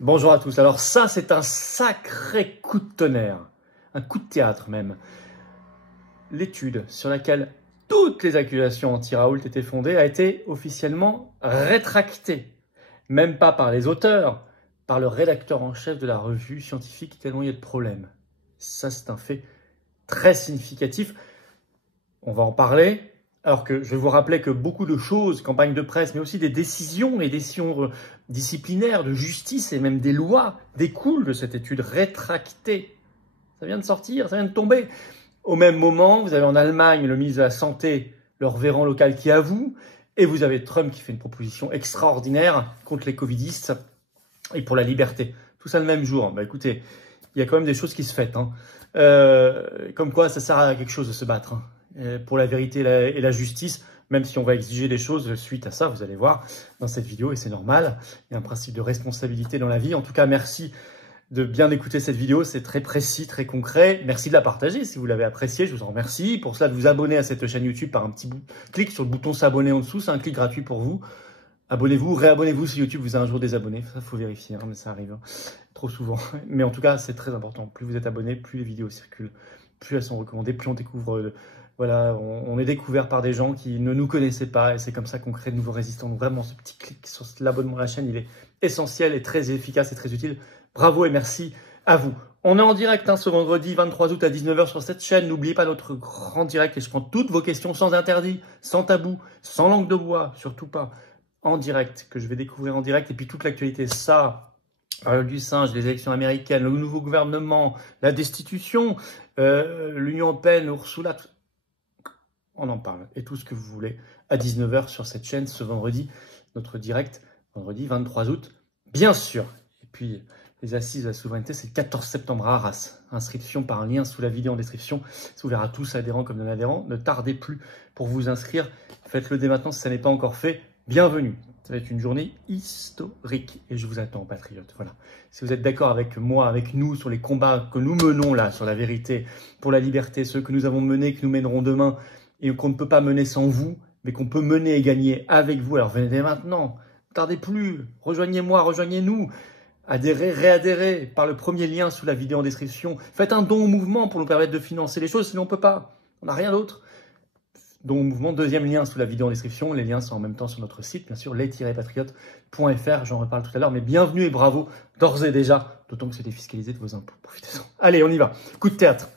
Bonjour à tous. Alors ça, c'est un sacré coup de tonnerre, un coup de théâtre même. L'étude sur laquelle toutes les accusations anti-Raoult étaient fondées a été officiellement rétractée. Même pas par les auteurs, par le rédacteur en chef de la revue scientifique, tellement il y a de problèmes. Ça, c'est un fait très significatif. On va en parler. Alors que je vais vous rappeler que beaucoup de choses, campagne de presse, mais aussi des décisions et décisions disciplinaires, de justice et même des lois découlent de cette étude rétractée. Ça vient de sortir, ça vient de tomber. Au même moment, vous avez en Allemagne le ministre de la Santé, le reverend local qui avoue, et vous avez Trump qui fait une proposition extraordinaire contre les covidistes et pour la liberté. Tout ça le même jour. Bah écoutez, il y a quand même des choses qui se fêtent. Comme quoi, ça sert à quelque chose de se battre. Pour la vérité et la justice, même si on va exiger des choses suite à ça, vous allez voir dans cette vidéo, et c'est normal. Il y a un principe de responsabilité dans la vie. En tout cas, merci de bien écouter cette vidéo, c'est très précis, très concret. Merci de la partager si vous l'avez apprécié, je vous en remercie. Pour cela, de vous abonner à cette chaîne YouTube par un petit clic sur le bouton s'abonner en dessous, c'est un clic gratuit pour vous. Abonnez-vous, réabonnez-vous si YouTube vous a un jour désabonné. Ça, faut vérifier, mais ça arrive trop souvent. Mais en tout cas, c'est très important. Plus vous êtes abonné, plus les vidéos circulent, plus elles sont recommandées, plus on découvre... Voilà, on est découvert par des gens qui ne nous connaissaient pas et c'est comme ça qu'on crée de nouveaux résistants. Donc vraiment, ce petit clic sur l'abonnement à la chaîne, il est essentiel et très efficace et très utile. Bravo et merci à vous. On est en direct ce vendredi 23 août à 19 h sur cette chaîne. N'oubliez pas notre grand direct et je prends toutes vos questions sans interdit, sans tabou, sans langue de bois, surtout pas. En direct, que je vais découvrir en direct. Et puis toute l'actualité, ça, du singe, les élections américaines, le nouveau gouvernement, la destitution, l'Union européenne, Ursula, on en parle. Et tout ce que vous voulez à 19 h sur cette chaîne ce vendredi, notre direct, vendredi 23 août, bien sûr. Et puis, les assises de la souveraineté, c'est le 14 septembre à Arras. Inscription par un lien sous la vidéo en description. C'est ouvert à tous, adhérents comme non-adhérents. Ne tardez plus pour vous inscrire. Faites-le dès maintenant si ça n'est pas encore fait. Bienvenue. Ça va être une journée historique et je vous attends, patriotes. Voilà. Si vous êtes d'accord avec moi, avec nous, sur les combats que nous menons là, sur la vérité, pour la liberté, ceux que nous avons menés, que nous mènerons demain, et qu'on ne peut pas mener sans vous, mais qu'on peut mener et gagner avec vous. Alors venez dès maintenant, ne tardez plus, rejoignez-moi, rejoignez-nous, adhérez, réadhérez par le premier lien sous la vidéo en description. Faites un don au mouvement pour nous permettre de financer les choses, sinon on ne peut pas, on n'a rien d'autre. Don au mouvement, deuxième lien sous la vidéo en description, les liens sont en même temps sur notre site, bien sûr, les-patriotes.fr, j'en reparle tout à l'heure, mais bienvenue et bravo d'ores et déjà, d'autant que c'est défiscalisé de vos impôts, profitez-en. Allez, on y va, coup de théâtre.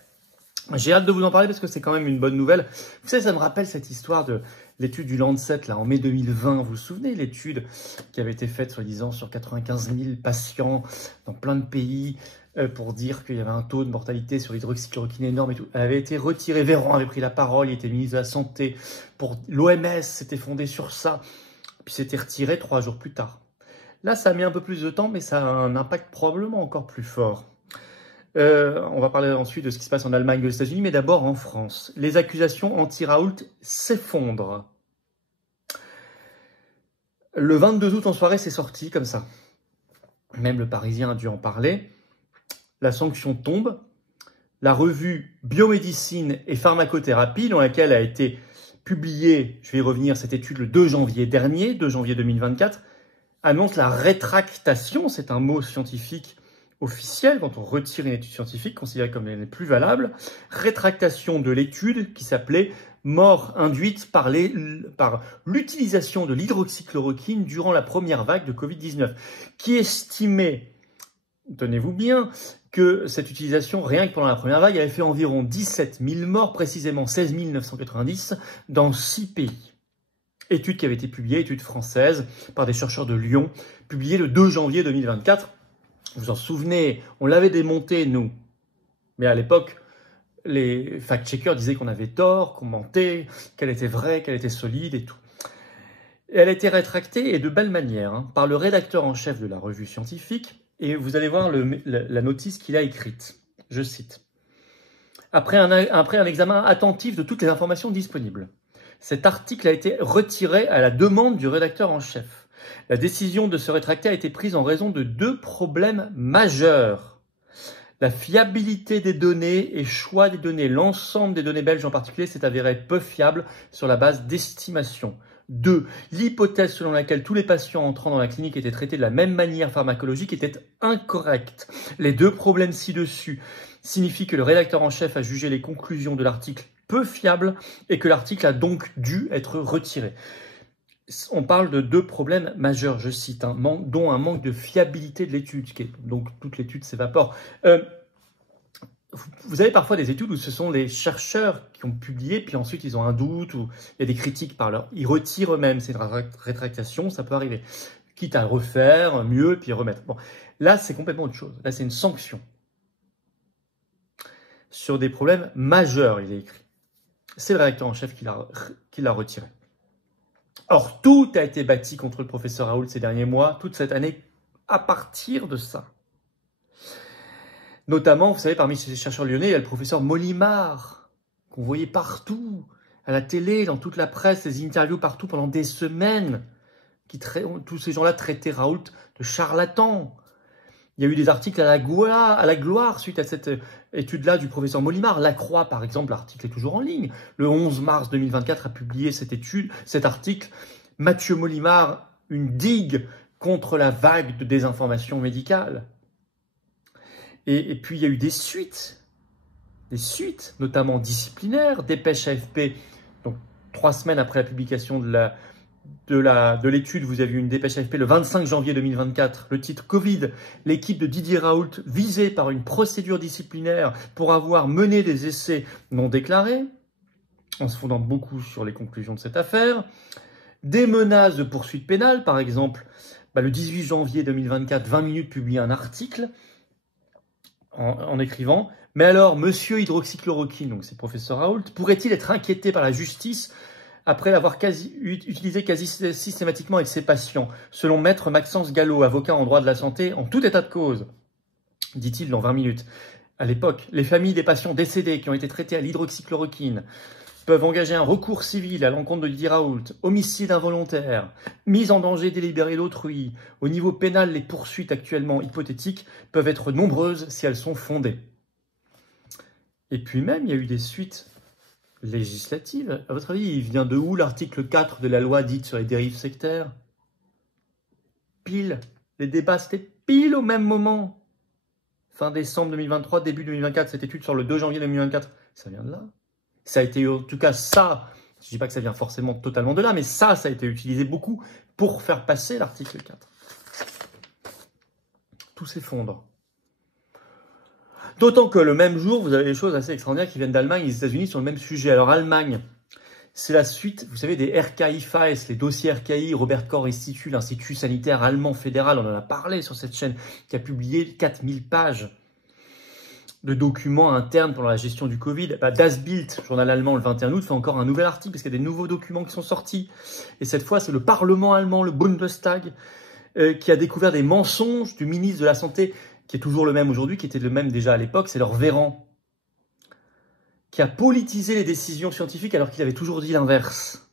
J'ai hâte de vous en parler parce que c'est quand même une bonne nouvelle. Vous savez, ça me rappelle cette histoire de l'étude du Lancet, là, en mai 2020. Vous vous souvenez, l'étude qui avait été faite, soi-disant, sur 95 000 patients dans plein de pays pour dire qu'il y avait un taux de mortalité sur l'hydroxychloroquine énorme et tout. Elle avait été retirée. Véran avait pris la parole, il était ministre de la Santé. L'OMS s'était fondé sur ça. Puis c'était retiré 3 jours plus tard. Là, ça a mis un peu plus de temps, mais ça a un impact probablement encore plus fort. On va parler ensuite de ce qui se passe en Allemagne et aux États-Unis, mais d'abord en France. Les accusations anti-Raoult s'effondrent. Le 22 août en soirée, c'est sorti comme ça. Même le Parisien a dû en parler. La sanction tombe. La revue Biomédecine et Pharmacothérapie, dans laquelle a été publiée, je vais y revenir, cette étude le 2 janvier dernier, 2 janvier 2024, annonce la rétractation, c'est un mot scientifique officiel, quand on retire une étude scientifique considérée comme elle n'est plus valable, rétractation de l'étude qui s'appelait « Mort induite par l'utilisation de l'hydroxychloroquine durant la première vague de Covid-19 », qui estimait, tenez-vous bien, que cette utilisation, rien que pendant la première vague, avait fait environ 17 000 morts, précisément 16 990, dans 6 pays. Étude qui avait été publiée, étude française, par des chercheurs de Lyon, publiée le 2 janvier 2024. Vous vous en souvenez, on l'avait démonté, nous. Mais à l'époque, les fact-checkers disaient qu'on avait tort, qu'on mentait, qu'elle était vraie, qu'elle était solide et tout. Et elle a été rétractée, et de belle manière, par le rédacteur en chef de la revue scientifique. Et vous allez voir la notice qu'il a écrite. Je cite. Après un examen attentif de toutes les informations disponibles, cet article a été retiré à la demande du rédacteur en chef. La décision de se rétracter a été prise en raison de 2 problèmes majeurs. La fiabilité des données et choix des données. L'ensemble des données belges en particulier s'est avéré peu fiable sur la base d'estimations. 2. L'hypothèse selon laquelle tous les patients entrant dans la clinique étaient traités de la même manière pharmacologique était incorrecte. Les deux problèmes ci-dessus signifient que le rédacteur en chef a jugé les conclusions de l'article peu fiables et que l'article a donc dû être retiré. On parle de deux problèmes majeurs, je cite, dont un manque de fiabilité de l'étude, donc toute l'étude s'évapore. Vous avez parfois des études où ce sont les chercheurs qui ont publié, puis ensuite ils ont un doute, ou il y a des critiques par leur... Ils retirent eux-mêmes, c'est une rétractation, ça peut arriver. Quitte à refaire mieux, puis remettre. Bon, là, c'est complètement autre chose. Là, c'est une sanction. Sur des problèmes majeurs, il est écrit. C'est le rédacteur en chef qui l'a retiré. Or, tout a été bâti contre le professeur Raoult ces derniers mois, toute cette année, à partir de ça. Notamment, vous savez, parmi ces chercheurs lyonnais, il y a le professeur Molimar, qu'on voyait partout, à la télé, dans toute la presse, les interviews partout pendant des semaines. Tous ces gens-là traitaient Raoult de charlatan. Il y a eu des articles à la gloire suite à cette étude-là du professeur Molimar. La Croix, par exemple, l'article est toujours en ligne. Le 11 mars 2024 a publié cet article. Mathieu Molimar, une digue contre la vague de désinformation médicale. Et puis, il y a eu des suites, notamment disciplinaires. Dépêche AFP, donc 3 semaines après la publication de l'étude, vous avez eu une dépêche AFP le 25 janvier 2024, le titre « Covid, l'équipe de Didier Raoult visée par une procédure disciplinaire pour avoir mené des essais non déclarés », en se fondant beaucoup sur les conclusions de cette affaire. Des menaces de poursuite pénale, par exemple, le 18 janvier 2024, 20 minutes publie un article en écrivant « Mais alors, monsieur hydroxychloroquine, donc c'est professeur Raoult, pourrait-il être inquiété par la justice après l'avoir utilisé quasi systématiquement avec ses patients, selon maître Maxence Gallo, avocat en droit de la santé, en tout état de cause », dit-il dans 20 minutes. À l'époque, les familles des patients décédés qui ont été traités à l'hydroxychloroquine peuvent engager un recours civil à l'encontre de Didier Raoult, homicide involontaire, mise en danger délibérée d'autrui. Au niveau pénal, les poursuites actuellement hypothétiques peuvent être nombreuses si elles sont fondées. Et puis même, il y a eu des suites législatives. À votre avis, il vient de où l'article 4 de la loi dite sur les dérives sectaires? Pile. Les débats, c'était pile au même moment. Fin décembre 2023, début 2024, cette étude sur le 2 janvier 2024. Ça vient de là. Ça a été, en tout cas, ça, je ne dis pas que ça vient forcément totalement de là, mais ça a été utilisé beaucoup pour faire passer l'article 4. Tout s'effondre. D'autant que le même jour, vous avez des choses assez extraordinaires qui viennent d'Allemagne et des États-Unis sur le même sujet. Alors, Allemagne, c'est la suite, vous savez, des RKI Files, les dossiers RKI, Robert Koch Institut, l'Institut sanitaire allemand fédéral, on en a parlé sur cette chaîne, qui a publié 4000 pages de documents internes pendant la gestion du Covid. Das Bild, journal allemand, le 21 août, fait encore un nouvel article parce qu'il y a des nouveaux documents qui sont sortis. Et cette fois, c'est le Parlement allemand, le Bundestag, qui a découvert des mensonges du ministre de la Santé, qui est toujours le même aujourd'hui, qui était le même déjà à l'époque, c'est leur Véran, qui a politisé les décisions scientifiques alors qu'il avait toujours dit l'inverse.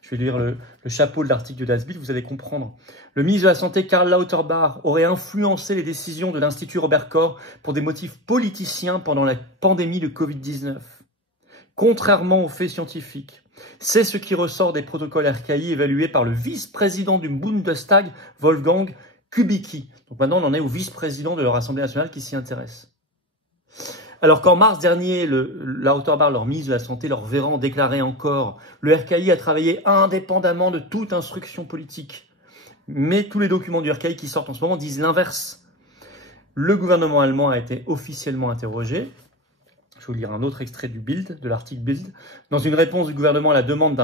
Je vais lire le chapeau de l'article de Das Bild, vous allez comprendre. Le ministre de la Santé, Karl Lauterbach, aurait influencé les décisions de l'Institut Robert Koch pour des motifs politiciens pendant la pandémie de Covid-19. Contrairement aux faits scientifiques, c'est ce qui ressort des protocoles RKI évalués par le vice-président du Bundestag, Wolfgang Kubicki. Donc maintenant, on en est au vice-président de leur Assemblée nationale qui s'y intéresse. Alors qu'en mars dernier, Lauterbach, leur ministre de la Santé, leur Véran, déclarait encore « Le RKI a travaillé indépendamment de toute instruction politique ». Mais tous les documents du RKI qui sortent en ce moment disent l'inverse. Le gouvernement allemand a été officiellement interrogé. Je vais vous lire un autre extrait du Bild, de l'article Bild. Dans une réponse du gouvernement à la demande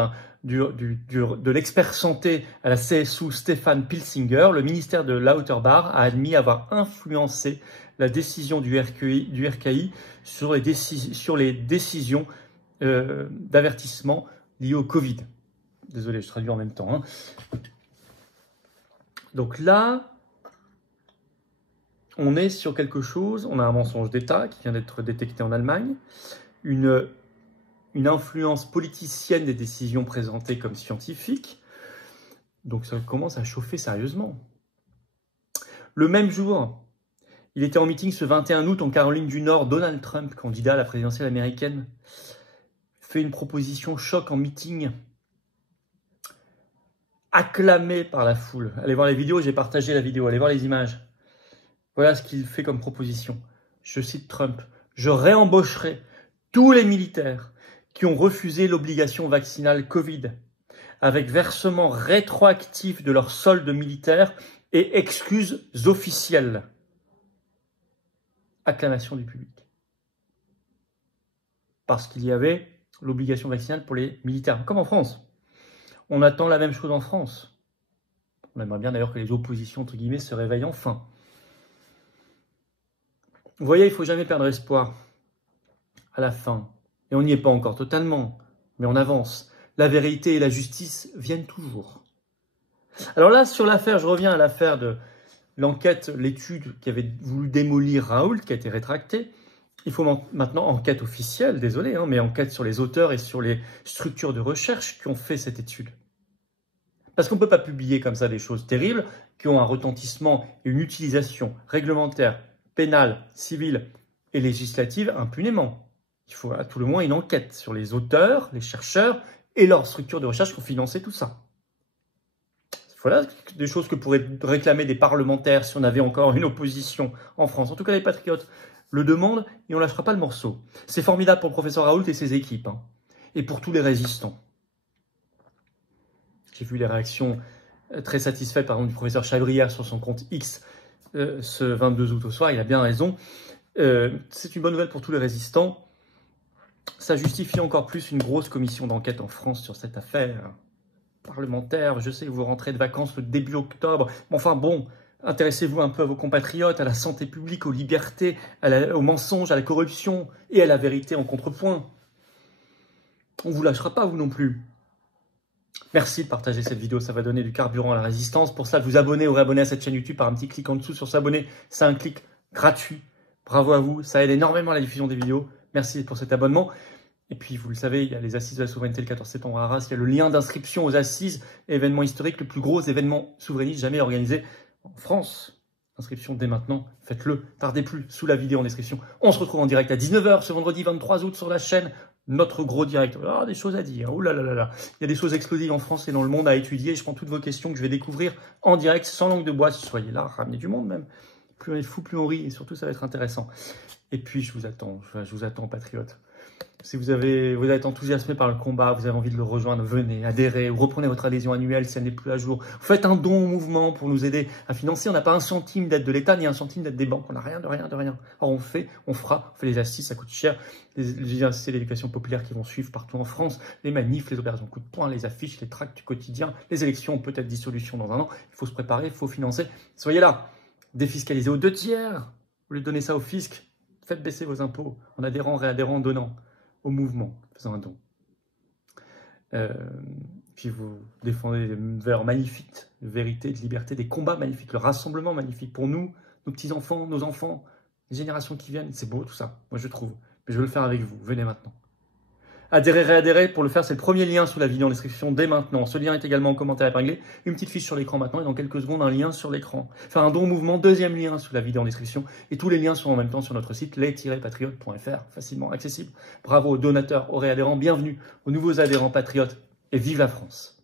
de l'expert santé à la CSU Stefan Pilsinger, le ministère de Lauterbach a admis avoir influencé la décision du RKI sur les décisions d'avertissement liées au Covid. Désolé, je traduis en même temps. Donc là, on est sur quelque chose, on a un mensonge d'État qui vient d'être détecté en Allemagne, une influence politicienne des décisions présentées comme scientifiques, donc ça commence à chauffer sérieusement. Le même jour, il était en meeting ce 21 août en Caroline du Nord, Donald Trump, candidat à la présidentielle américaine, fait une proposition choc en meeting. acclamé par la foule. Allez voir les vidéos, j'ai partagé la vidéo, allez voir les images. Voilà ce qu'il fait comme proposition. Je cite Trump. Je réembaucherai tous les militaires qui ont refusé l'obligation vaccinale Covid, avec versement rétroactif de leur solde militaire et excuses officielles. Acclamation du public. Parce qu'il y avait l'obligation vaccinale pour les militaires, comme en France. On attend la même chose en France. On aimerait bien d'ailleurs que les oppositions, entre guillemets, se réveillent enfin. Vous voyez, il ne faut jamais perdre espoir à la fin. Et on n'y est pas encore totalement, mais on avance. La vérité et la justice viennent toujours. Alors là, sur l'affaire, je reviens à l'affaire de l'enquête, l'étude qui avait voulu démolir Raoult, qui a été rétractée. Il faut maintenant enquête officielle, désolé, mais enquête sur les auteurs et sur les structures de recherche qui ont fait cette étude. Parce qu'on ne peut pas publier comme ça des choses terribles qui ont un retentissement et une utilisation réglementaire, pénale, civile et législative impunément. Il faut à tout le moins une enquête sur les auteurs, les chercheurs et leurs structures de recherche qui ont financé tout ça. Voilà des choses que pourraient réclamer des parlementaires si on avait encore une opposition en France. En tout cas, les patriotes le demandent et on ne lâchera pas le morceau. C'est formidable pour le professeur Raoult et ses équipes, et pour tous les résistants. J'ai vu les réactions très satisfaites, par exemple, du professeur Chabrière sur son compte X ce 22 août au soir. Il a bien raison. C'est une bonne nouvelle pour tous les résistants. Ça justifie encore plus une grosse commission d'enquête en France sur cette affaire parlementaire. Je sais que vous rentrez de vacances le début octobre. Mais enfin bon, intéressez-vous un peu à vos compatriotes, à la santé publique, aux libertés, aux mensonges, à la corruption et à la vérité en contrepoint. On ne vous lâchera pas, vous non plus. Merci de partager cette vidéo, ça va donner du carburant à la résistance. Pour ça, vous abonner ou réabonner à cette chaîne YouTube par un petit clic en dessous sur s'abonner. C'est un clic gratuit. Bravo à vous, ça aide énormément à la diffusion des vidéos. Merci pour cet abonnement. Et puis, vous le savez, il y a les Assises de la souveraineté le 14 septembre à Arras. Il y a le lien d'inscription aux Assises, événement historique, le plus gros événement souverainiste jamais organisé en France. Inscription dès maintenant, faites-le, tardez plus, sous la vidéo en description. On se retrouve en direct à 19 h ce vendredi 23 août sur la chaîne. Notre gros direct. Ah, des choses à dire. Ouh là là là là. Il y a des choses explosives en France et dans le monde à étudier. Je prends toutes vos questions que je vais découvrir en direct, sans langue de bois. Soyez là, ramenez du monde même. Plus on est fou, plus on rit. Et surtout, ça va être intéressant. Et puis, je vous attends, patriotes. Si vous êtes enthousiasmé par le combat, vous avez envie de le rejoindre, venez, adhérez ou reprenez votre adhésion annuelle si elle n'est plus à jour. Vous faites un don au mouvement pour nous aider à financer. On n'a pas un centime d'aide de l'État ni un centime d'aide des banques. On n'a rien de rien de rien. Alors on fait les assises, ça coûte cher. Les assises d'éducation populaire qui vont suivre partout en France, les manifs, les opérations coup de poing, les affiches, les tracts du quotidien, les élections, peut-être dissolution dans un an. Il faut se préparer, il faut financer. Soyez là. Défiscalisez aux 2/3. Vous voulez donner ça au fisc. Faites baisser vos impôts en adhérant, réadhérant, en donnant au mouvement, faisant un don. Puis vous défendez des valeurs magnifiques, de vérité, de liberté, des combats magnifiques, le rassemblement magnifique pour nous, nos petits-enfants, nos enfants, les générations qui viennent. C'est beau tout ça, moi je trouve. Mais je veux le faire avec vous, venez maintenant. Adhérer, réadhérer, pour le faire, c'est le premier lien sous la vidéo en description dès maintenant. Ce lien est également en commentaire épinglé. Une petite fiche sur l'écran maintenant et dans quelques secondes, un lien sur l'écran. Faire un don au mouvement, deuxième lien sous la vidéo en description. Et tous les liens sont en même temps sur notre site les-patriotes.fr, facilement accessible. Bravo aux donateurs, aux réadhérents, bienvenue aux nouveaux adhérents patriotes et vive la France!